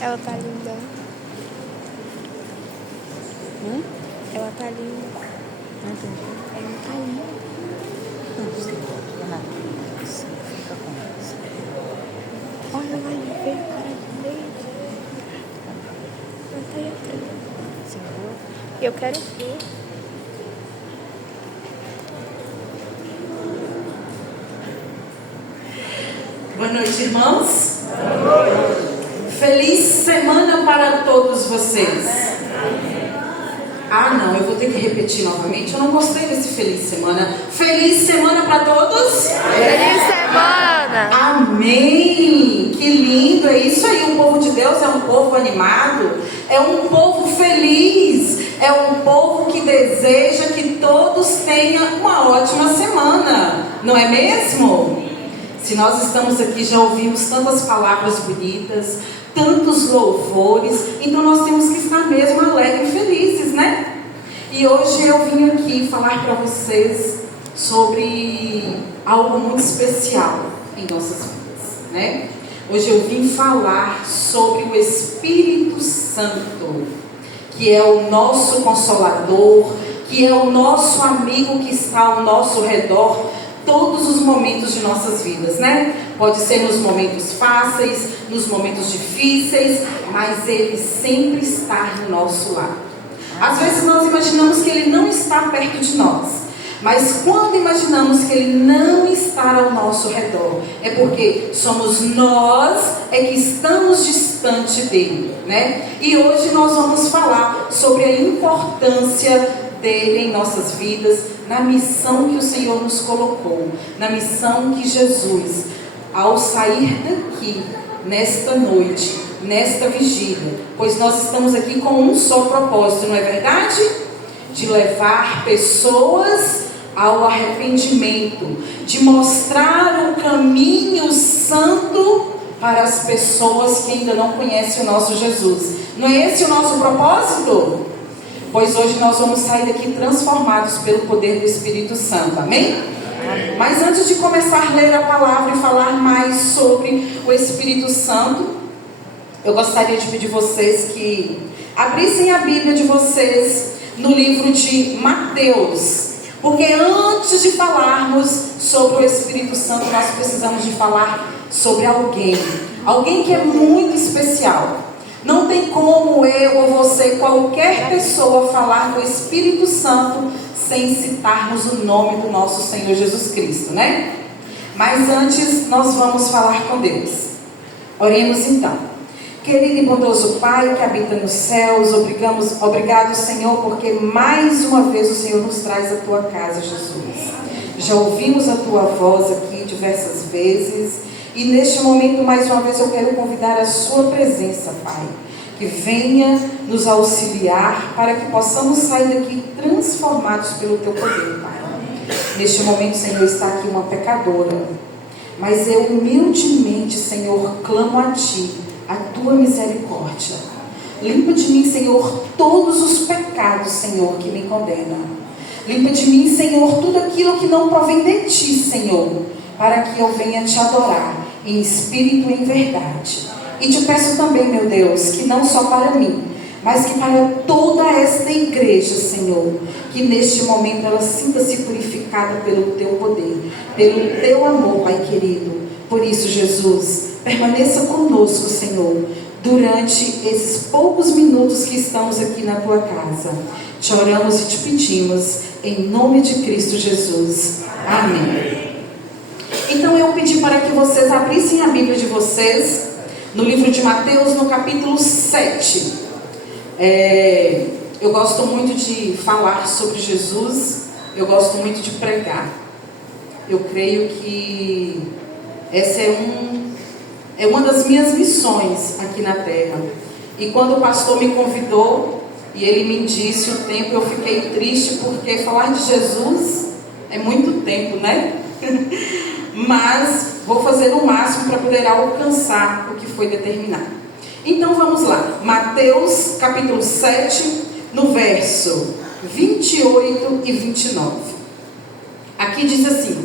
Ela tá linda. Ela tá linda. Não entendi. Ela tá linda. Não sei. Fica com isso. Olha lá, ele veio a cara dele. Ela tá aí atrás. Segura. Eu quero ver. Boa noite, irmãos. Feliz semana para todos vocês. Ah, não, eu vou ter que repetir novamente. Eu não gostei desse feliz semana. Feliz semana para todos. Feliz semana! Amém! Que lindo, é isso aí. O povo de Deus é um povo animado, é um povo feliz, é um povo que deseja que todos tenham uma ótima semana, não é mesmo? Se nós estamos aqui, já ouvimos tantas palavras bonitas, tantos louvores, então nós temos que estar mesmo alegres e felizes, né? E hoje eu vim aqui falar para vocês sobre algo muito especial em nossas vidas, né? Hoje eu vim falar sobre o Espírito Santo, que é o nosso consolador, que é o nosso amigo que está ao nosso redor todos os momentos de nossas vidas, né? Pode ser nos momentos fáceis, nos momentos difíceis, mas Ele sempre está no nosso lado. Às vezes nós imaginamos que Ele não está perto de nós, mas quando imaginamos que Ele não está ao nosso redor, é porque somos nós que estamos distante dEle, né? E hoje nós vamos falar sobre a importância dele em nossas vidas, na missão que o Senhor nos colocou, na missão que Jesus, ao sair daqui, nesta noite, nesta vigília, pois nós estamos aqui com um só propósito, não é verdade? De levar pessoas ao arrependimento, de mostrar o caminho santo para as pessoas que ainda não conhecem o nosso Jesus. Não é esse o nosso propósito? Pois hoje nós vamos sair daqui transformados pelo poder do Espírito Santo, amém? Mas antes de começar a ler a palavra e falar mais sobre o Espírito Santo, eu gostaria de pedir vocês que abrissem a Bíblia de vocês no livro de Mateus, porque antes de falarmos sobre o Espírito Santo, nós precisamos de falar sobre alguém que é muito especial. Não tem como eu ou você, qualquer pessoa, falar do Espírito Santo sem citarmos o nome do nosso Senhor Jesus Cristo, né? Mas antes nós vamos falar com Deus. Oremos então. Querido e bondoso Pai que habita nos céus, obrigado Senhor, porque mais uma vez o Senhor nos traz à Tua casa, Jesus. Já ouvimos a Tua voz aqui diversas vezes. E neste momento, mais uma vez, eu quero convidar a sua presença, Pai, que venha nos auxiliar para que possamos sair daqui transformados pelo Teu poder, Pai. Neste momento, Senhor, está aqui uma pecadora, mas eu humildemente, Senhor, clamo a Ti, a Tua misericórdia. Limpa de mim, Senhor, todos os pecados, Senhor, que me condenam. Limpa de mim, Senhor, tudo aquilo que não provém de Ti, Senhor, para que eu venha Te adorar em espírito e em verdade. E Te peço também, meu Deus, que não só para mim, mas que para toda esta igreja, Senhor, que neste momento ela sinta-se purificada pelo Teu poder, pelo Teu amor, Pai querido. Por isso, Jesus, permaneça conosco, Senhor, durante esses poucos minutos que estamos aqui na Tua casa. Te oramos e Te pedimos, em nome de Cristo Jesus. Amém. Então eu pedi para que vocês abrissem a Bíblia de vocês no livro de Mateus, no capítulo 7. Eu gosto muito de falar sobre Jesus, eu gosto muito de pregar. Eu creio que essa é uma das minhas missões aqui na terra. E quando o pastor me convidou e ele me disse o tempo, eu fiquei triste, porque falar de Jesus é muito tempo, né? Mas vou fazer o máximo para poder alcançar o que foi determinado. Então vamos lá, Mateus capítulo 7, no verso 28 e 29. Aqui diz assim: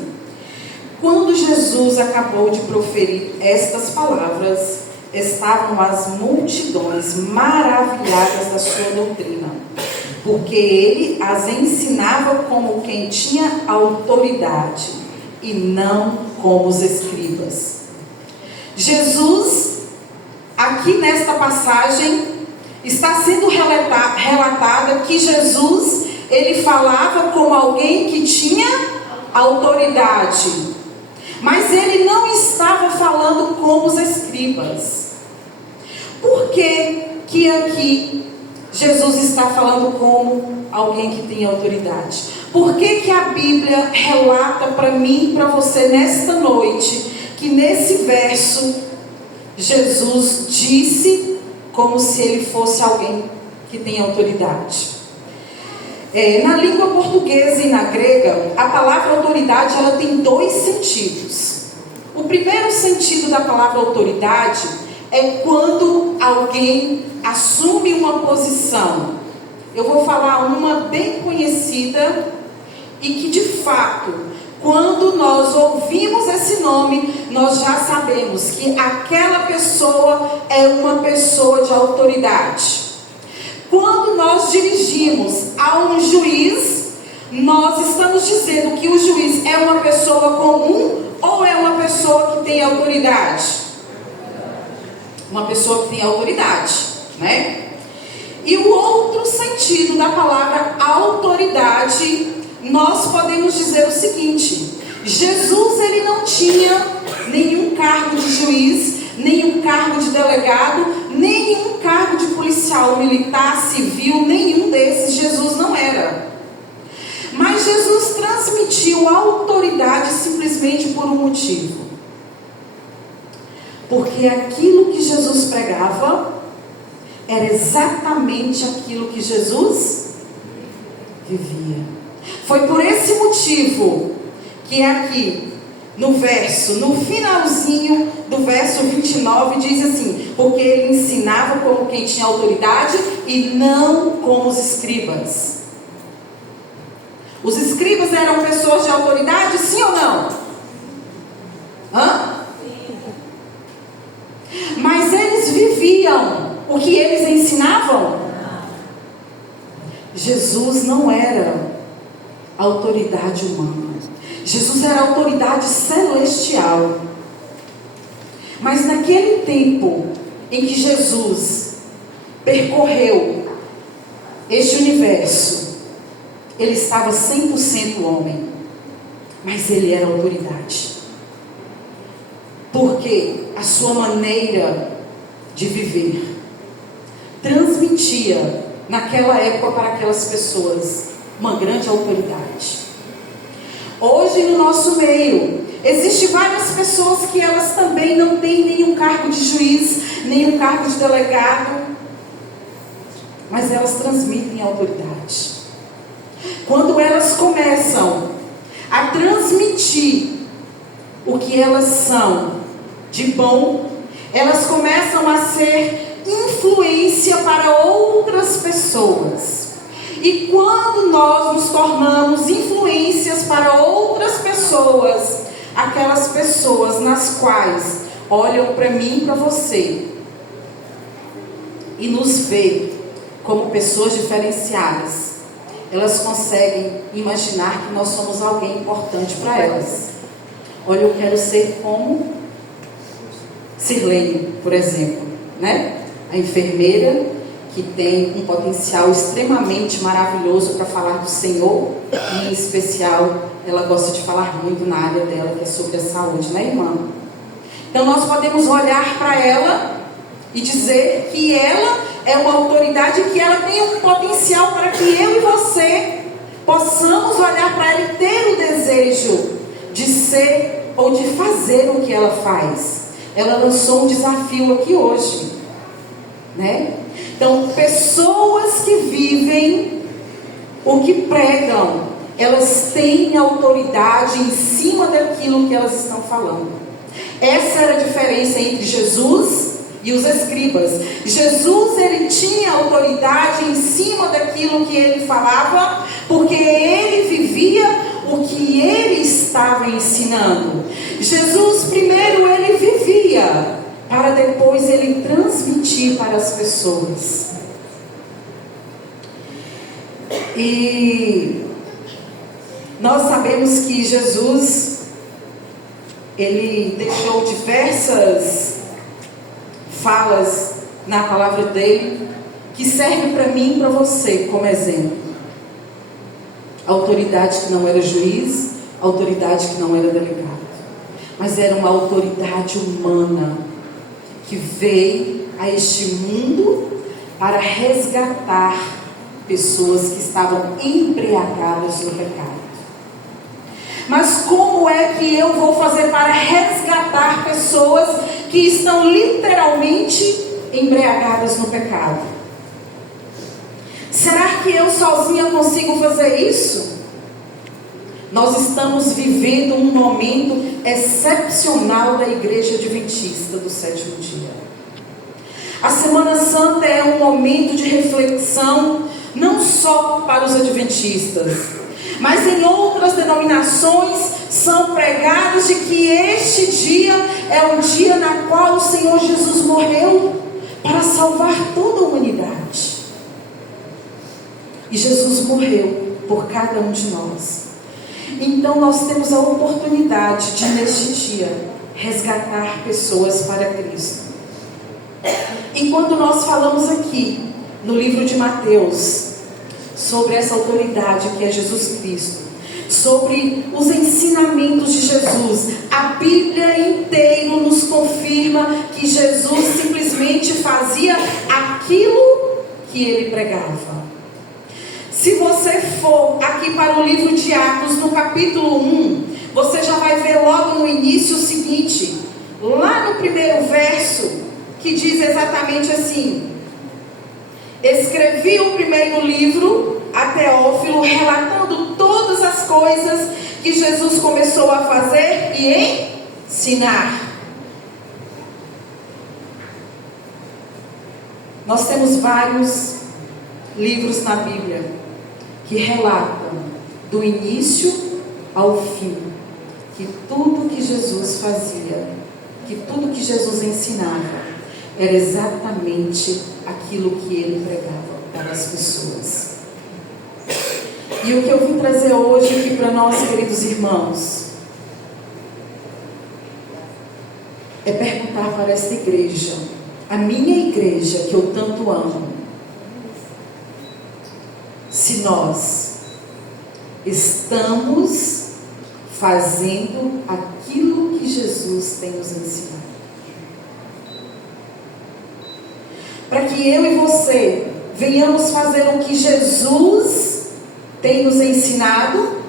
quando Jesus acabou de proferir estas palavras, estavam as multidões maravilhadas da sua doutrina, porque ele as ensinava como quem tinha autoridade e não como os escribas. Jesus, aqui nesta passagem, está sendo relatada que Jesus, ele falava como alguém que tinha autoridade, mas ele não estava falando como os escribas. Por que aqui Jesus está falando como alguém que tem autoridade? Por que a Bíblia relata para mim e para você nesta noite que nesse verso Jesus disse como se ele fosse alguém que tem autoridade? Na língua portuguesa e na grega, a palavra autoridade ela tem dois sentidos. O primeiro sentido da palavra autoridade é quando alguém assume uma posição. Eu vou falar uma bem conhecida e que de fato, quando nós ouvimos esse nome, nós já sabemos que aquela pessoa é uma pessoa de autoridade. Quando nós dirigimos a um juiz, nós estamos dizendo que o juiz é uma pessoa comum ou é uma pessoa que tem autoridade? Uma pessoa que tem autoridade, né? E o outro sentido da palavra autoridade, nós podemos dizer o seguinte: Jesus ele não tinha nenhum cargo de juiz, nenhum cargo de delegado, nenhum cargo de policial militar, civil, nenhum desses Jesus não era. Mas Jesus transmitiu autoridade simplesmente por um motivo. Porque aquilo que Jesus pregava era exatamente aquilo que Jesus vivia. Foi por esse motivo que aqui no finalzinho do verso 29 diz assim: porque ele ensinava como quem tinha autoridade e não como os escribas. Os escribas eram pessoas de autoridade, sim ou não? Mas eles viviam o que eles ensinavam? Jesus não era autoridade humana. Jesus era autoridade celestial. Mas naquele tempo em que Jesus percorreu este universo, ele estava 100% homem, mas ele era autoridade. Porque a sua maneira de viver transmitia naquela época para aquelas pessoas uma grande autoridade. Hoje no nosso meio existem várias pessoas que elas também não têm nenhum cargo de juiz, nenhum cargo de delegado, mas elas transmitem autoridade. Quando elas começam a transmitir o que elas são de bom, elas começam a ser influência para outras pessoas. E quando nós nos tornamos influências para outras pessoas, aquelas pessoas nas quais olham para mim e para você e nos vê como pessoas diferenciadas, elas conseguem imaginar que nós somos alguém importante para elas. Olha, eu quero ser como Sirlene, por exemplo, né? A enfermeira que tem um potencial extremamente maravilhoso para falar do Senhor, e em especial ela gosta de falar muito na área dela, que é sobre a saúde, né, irmã? Então nós podemos olhar para ela e dizer que ela é uma autoridade, que ela tem um potencial para que eu e você possamos olhar para ela e ter o desejo de ser ou de fazer o que ela faz. Ela lançou um desafio aqui hoje, né? Então, pessoas que vivem o que pregam, elas têm autoridade em cima daquilo que elas estão falando. Essa era a diferença entre Jesus e os escribas. Jesus, ele tinha autoridade em cima daquilo que ele falava, porque ele vivia o que ele estava ensinando. Jesus primeiro ele vivia, para depois ele transmitir para as pessoas. E nós sabemos que Jesus, ele deixou diversas falas na palavra dele, que serve para mim e para você como exemplo. Autoridade que não era juiz, autoridade que não era delegado, mas era uma autoridade humana, que veio a este mundo para resgatar pessoas que estavam embriagadas no pecado. Mas como é que eu vou fazer para resgatar pessoas que estão literalmente embriagadas no pecado? Será que eu sozinha consigo fazer isso? Nós estamos vivendo um momento excepcional da Igreja Adventista do Sétimo Dia. A Semana Santa é um momento de reflexão, não só para os adventistas, mas em outras denominações são pregados de que este dia é o dia na qual o Senhor Jesus morreu para salvar toda a humanidade. E Jesus morreu por cada um de nós. Então nós temos a oportunidade de, neste dia, resgatar pessoas para Cristo. E quando nós falamos aqui, no livro de Mateus, sobre essa autoridade que é Jesus Cristo, sobre os ensinamentos de Jesus, a Bíblia inteira nos confirma que Jesus simplesmente fazia aquilo que ele pregava. Se você for aqui para o livro de Atos, no capítulo 1, você já vai ver logo no início o seguinte, lá no primeiro verso, que diz exatamente assim: escrevi o primeiro livro a Teófilo, relatando todas as coisas que Jesus começou a fazer e ensinar. Nós temos vários livros na Bíblia que relatam do início ao fim que tudo que Jesus fazia, que tudo que Jesus ensinava era exatamente aquilo que ele pregava para as pessoas. E o que eu vim trazer hoje aqui para nós, queridos irmãos, é perguntar para esta igreja, a minha igreja que eu tanto amo, se nós estamos fazendo aquilo que Jesus tem nos ensinado. Para que eu e você venhamos fazer o que Jesus tem nos ensinado,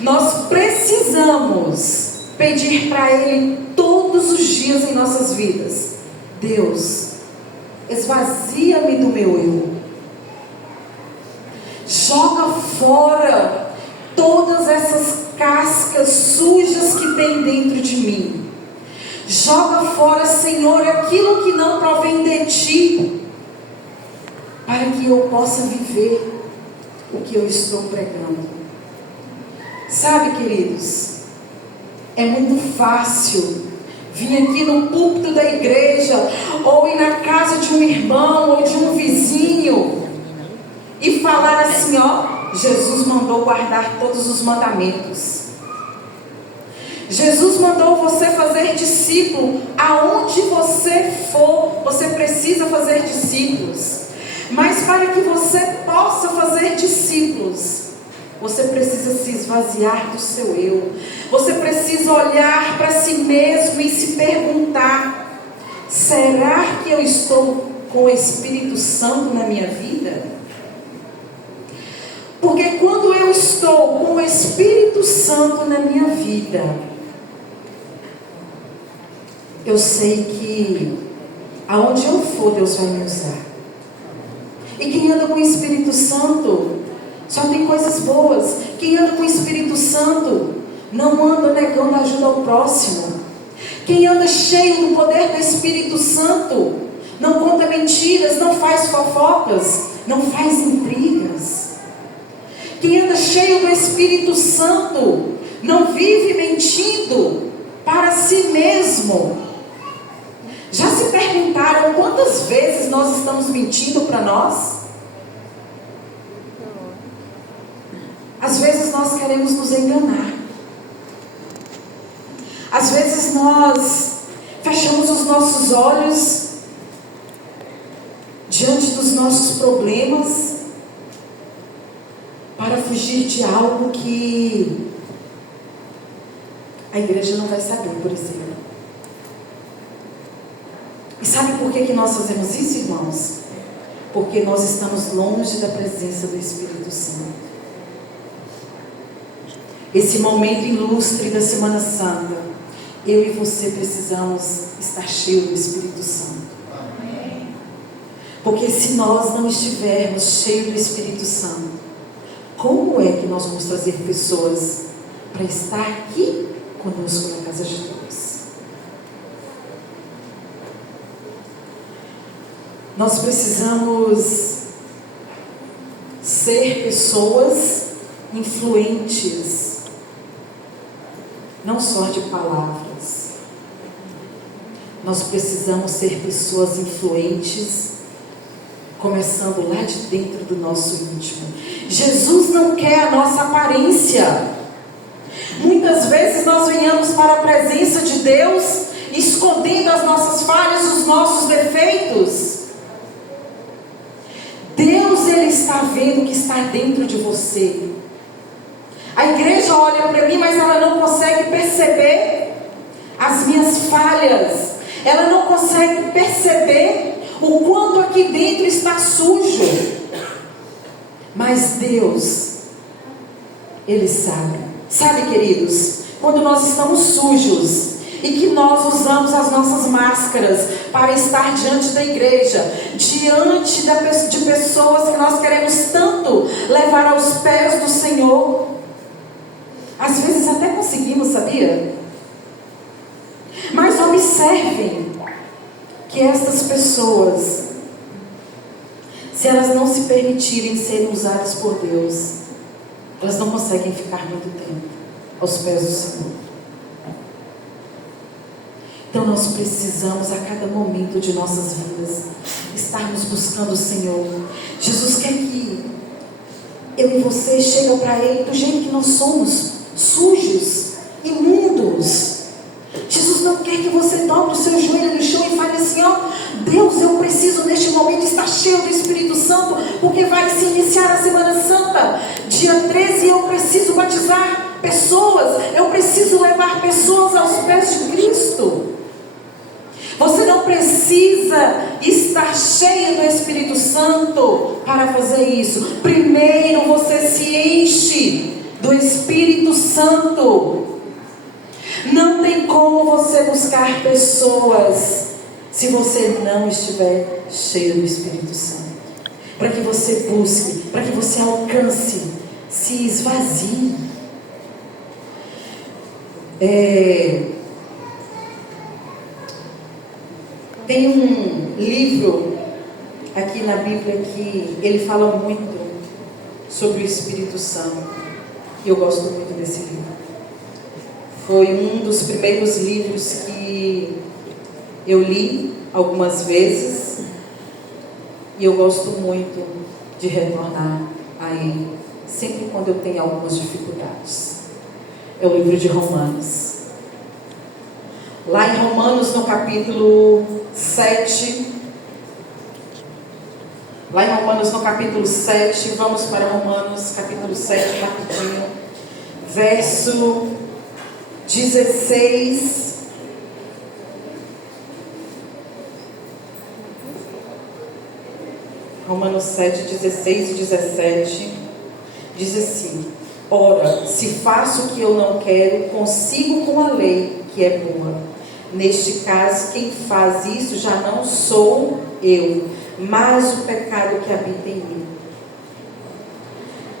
nós precisamos pedir para Ele todos os dias em nossas vidas: Deus, esvazia-me do meu eu. Joga fora todas essas cascas sujas que tem dentro de mim. Joga fora, Senhor, aquilo que não provém de Ti, para que eu possa viver o que eu estou pregando. Sabe, queridos, é muito fácil vir aqui no púlpito da igreja, ou ir na casa de um irmão ou de um vizinho, e falar assim: ó, Jesus mandou guardar todos os mandamentos. Jesus mandou você fazer discípulo. Aonde você for, você precisa fazer discípulos. Mas para que você possa fazer discípulos, você precisa se esvaziar do seu eu. Você precisa olhar para si mesmo e se perguntar: será que eu estou com o Espírito Santo na minha vida? Porque quando eu estou com o Espírito Santo na minha vida, eu sei que aonde eu for, Deus vai me usar. E quem anda com o Espírito Santo só tem coisas boas. Quem anda com o Espírito Santo não anda negando ajuda ao próximo. Quem anda cheio do poder do Espírito Santo não conta mentiras, não faz fofocas, não faz intrigas. Quem anda cheio do Espírito Santo não vive mentindo para si mesmo. Já se perguntaram quantas vezes nós estamos mentindo para nós? Às vezes nós queremos nos enganar. Às vezes nós fechamos os nossos olhos diante dos nossos problemas para fugir de algo que a igreja não vai saber, por exemplo. E sabe por que nós fazemos isso, irmãos? Porque nós estamos longe da presença do Espírito Santo. Esse momento ilustre da Semana Santa, eu e você precisamos estar cheios do Espírito Santo. Amém. Porque se nós não estivermos cheios do Espírito Santo, como é que nós vamos trazer pessoas para estar aqui conosco na casa de Deus? Nós precisamos ser pessoas influentes, não só de palavras. Nós precisamos ser pessoas influentes, começando lá de dentro do nosso íntimo. Jesus não quer a nossa aparência. Muitas vezes nós venhamos para a presença de Deus escondendo as nossas falhas, os nossos defeitos. Deus, Ele está vendo o que está dentro de você. A igreja olha para mim, mas ela não consegue perceber as minhas falhas. Ela não consegue perceber o quanto aqui dentro está sujo. Mas Deus, Ele sabe. Sabe, queridos, quando nós estamos sujos e que nós usamos as nossas máscaras para estar diante da igreja, diante de pessoas que nós queremos tanto levar aos pés do Senhor, às vezes até conseguimos, sabia? Mas observem que essas pessoas, se elas não se permitirem serem usadas por Deus, elas não conseguem ficar muito tempo aos pés do Senhor. Então nós precisamos a cada momento de nossas vidas estarmos buscando o Senhor. Jesus quer que eu e você cheguem para Ele do jeito que nós somos, sujos, imundos. Jesus não quer que você dobre o seu joelho no chão e fale assim: ó, Deus, eu preciso neste momento estar cheio do Espírito Santo, porque vai se iniciar a Semana Santa, dia 13, eu preciso batizar pessoas, eu preciso levar pessoas aos pés de Cristo. Você não precisa estar cheio do Espírito Santo para fazer isso. Primeiro você se enche do Espírito Santo. Não tem como você buscar pessoas se você não estiver cheio do Espírito Santo. Para que você busque, para que você alcance, se esvazie. Tem um livro aqui na Bíblia que ele fala muito sobre o Espírito Santo. E eu gosto muito desse livro. Foi um dos primeiros livros que eu li algumas vezes. E eu gosto muito de retornar a ele, sempre quando eu tenho algumas dificuldades. É o livro de Romanos. Lá em Romanos, no capítulo 7. Lá em Romanos, no capítulo 7. Vamos para Romanos, capítulo 7, rapidinho. Verso 16. Romanos 7, 16 e 17. Diz assim: ora, se faço o que eu não quero, consigo com a lei que é boa. Neste caso, quem faz isso já não sou eu, mas o pecado que habita em mim.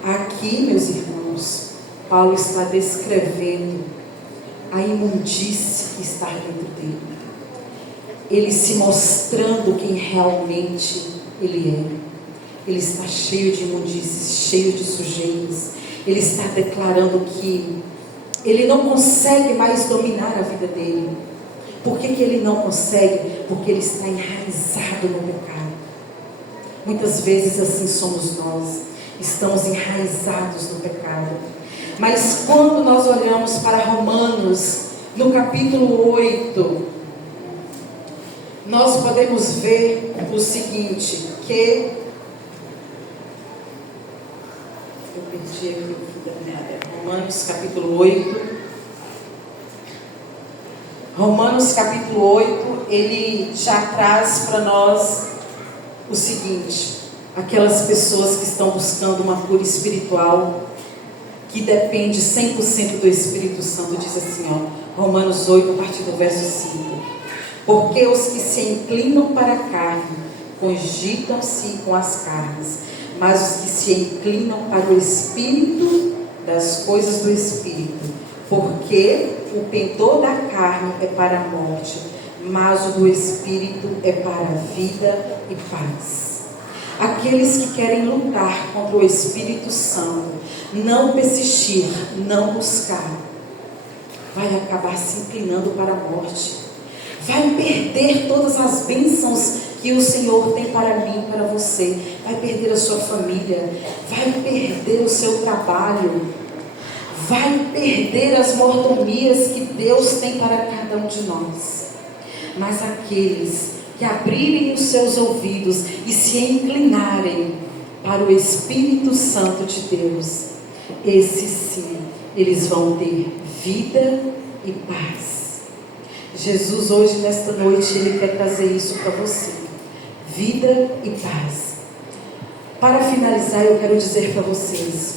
Aqui, meus irmãos, Paulo está descrevendo a imundície que está dentro dele. ele se mostrando quem realmente ele é. Ele está cheio de imundícies, cheio de sujeiras. Ele está declarando que ele não consegue mais dominar a vida dele. Por que ele não consegue? Porque ele está enraizado no pecado. Muitas vezes assim somos nós. Estamos enraizados no pecado. Mas quando nós olhamos para Romanos, no capítulo 8, nós podemos ver o seguinte, que eu perdi aqui o fio da meada. Romanos capítulo 8. Romanos capítulo 8, ele já traz para nós o seguinte: aquelas pessoas que estão buscando uma cura espiritual, que depende 100% do Espírito Santo, diz assim, ó, Romanos 8, a partir do verso 5. Porque os que se inclinam para a carne, cogitam-se com as carnes, mas os que se inclinam para o Espírito, das coisas do Espírito. Porque o pendor da carne é para a morte, mas o do Espírito é para a vida e paz. Aqueles que querem lutar contra o Espírito Santo, não persistir, não buscar, vai acabar se inclinando para a morte. Vai perder todas as bênçãos que o Senhor tem para mim, para você. Vai perder a sua família, vai perder o seu trabalho, vai perder as mordomias que Deus tem para cada um de nós. Mas aqueles que abrirem os seus ouvidos e se inclinarem para o Espírito Santo de Deus, esses sim, eles vão ter vida e paz. Jesus hoje, nesta noite, Ele quer trazer isso para você, vida e paz. Para finalizar, eu quero dizer para vocês,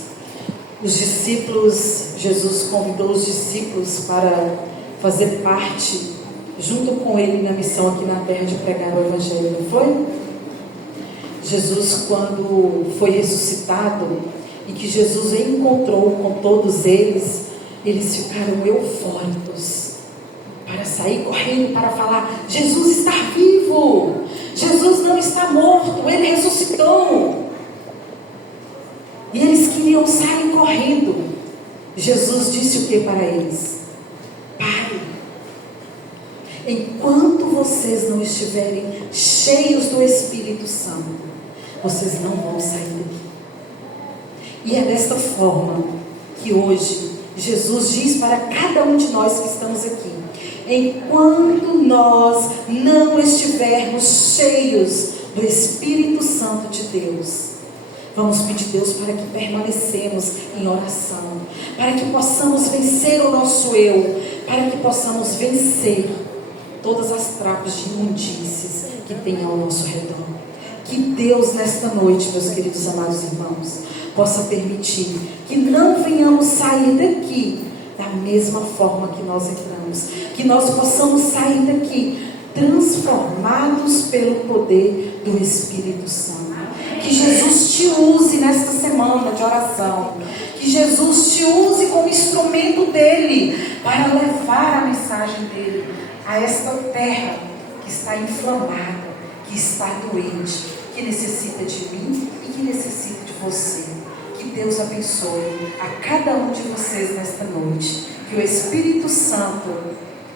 os discípulos, Jesus convidou os discípulos para fazer parte, junto com Ele, na missão aqui na terra de pregar o Evangelho, não foi? Jesus, quando foi ressuscitado, e que Jesus encontrou com todos eles, eles ficaram eufóricos, para sair correndo, para falar, Jesus está vivo, Jesus não está morto, Ele ressuscitou. E eles queriam sair correndo. Jesus disse o que para eles? Parem. Enquanto vocês não estiverem cheios do Espírito Santo, vocês não vão sair daqui. E é desta forma que hoje Jesus diz para cada um de nós que estamos aqui: enquanto nós não estivermos cheios do Espírito Santo de Deus, vamos pedir a Deus para que permanecemos em oração, para que possamos vencer o nosso eu, para que possamos vencer todas as trapas de imundícies que tem ao nosso redor. Que Deus nesta noite, meus queridos amados irmãos, possa permitir que não venhamos sair daqui da mesma forma que nós entramos, que nós possamos sair daqui transformados pelo poder do Espírito Santo. Que Jesus te use nesta semana de oração, que Jesus te use como instrumento dele para levar a mensagem dele a esta terra que está inflamada, que está doente, que necessita de mim e que necessita de você. Que Deus abençoe a cada um de vocês nesta noite. Que o Espírito Santo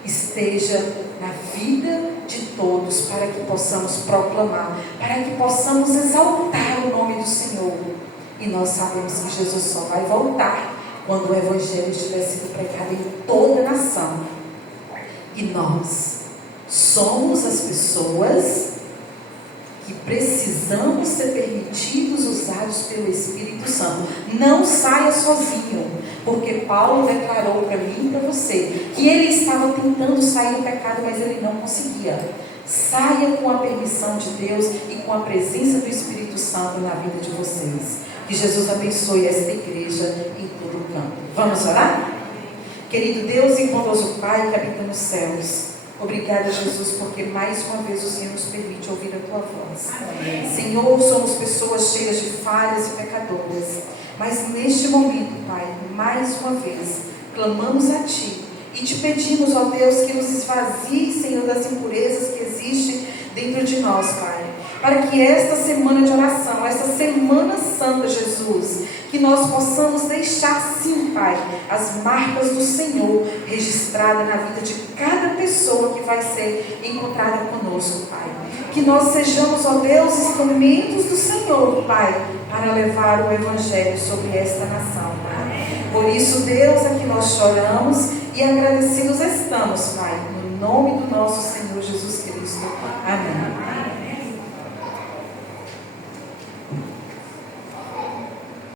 esteja na vida de todos, para que possamos proclamar, para que possamos exaltar o nome do Senhor. E nós sabemos que Jesus só vai voltar quando o Evangelho estiver sido pregado em toda a nação. E nós somos as pessoas que precisamos ser permitidos, usados pelo Espírito Santo. Não saia sozinho, porque Paulo declarou para mim e para você que ele estava tentando sair do pecado, mas ele não conseguia. Saia com a permissão de Deus e com a presença do Espírito Santo na vida de vocês. Que Jesus abençoe esta igreja em todo o campo. Vamos orar? Querido Deus e bondoso Pai que habita nos céus, obrigada, Jesus, porque mais uma vez o Senhor nos permite ouvir a Tua voz. Amém. Senhor, somos pessoas cheias de falhas e pecadoras, mas neste momento, Pai, mais uma vez, clamamos a Ti E te pedimos, ó Deus, que nos esvazie, Senhor, das impurezas que existem dentro de nós, Pai. Para que esta semana de oração, esta semana santa, Jesus, que nós possamos deixar sim, Pai, as marcas do Senhor registradas na vida de cada pessoa que vai ser encontrada conosco, Pai. Que nós sejamos, ó Deus, instrumentos do Senhor, Pai, para levar o Evangelho sobre esta nação, Pai. Por isso, Deus, aqui nós choramos e agradecidos estamos, Pai, no nome do nosso Senhor Jesus Cristo. Amém.